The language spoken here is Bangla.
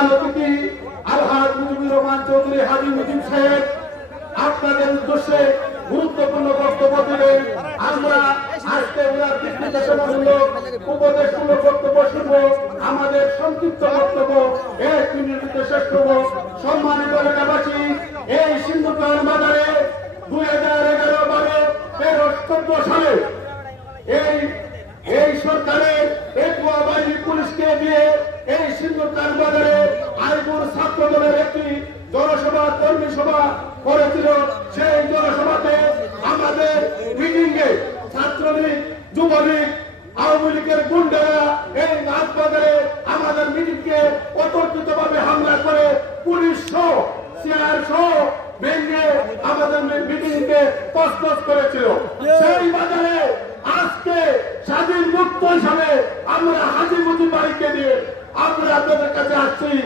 অতিথি আলহাজ মুজিবুর রহমান চৌধুরী হাজী মুজিব সাহেব আপনাদের উদ্দেশ্যে গুরুত্বপূর্ণ বক্তব্য দিলেন। আমরা আজকে ওনার দিক নির্দেশনামূলক উপদেশমূলক বক্তব্য শুনব। আমাদের সংক্ষিপ্ত বক্তব্য 1 মিনিটে শেষ করব। সম্মানিত এলাকাবাসী, এই সিন্ধুকার বাজারে 2011-12-13-14 সালে এই সরকারের পেটুয়া বাহিনী পুলিশকে দিয়ে এই সিন্ধুকার বাজারে আইবুর ছাত্র দলের একটি জনসভা কর্মী সভা করেছিল। সেই জনসভাতে আমাদের মিটিংয়ে ছাত্রলীগ, যুবলীগ, আওয়ামী লীগের গুন্ডারা এই রাজবাজারে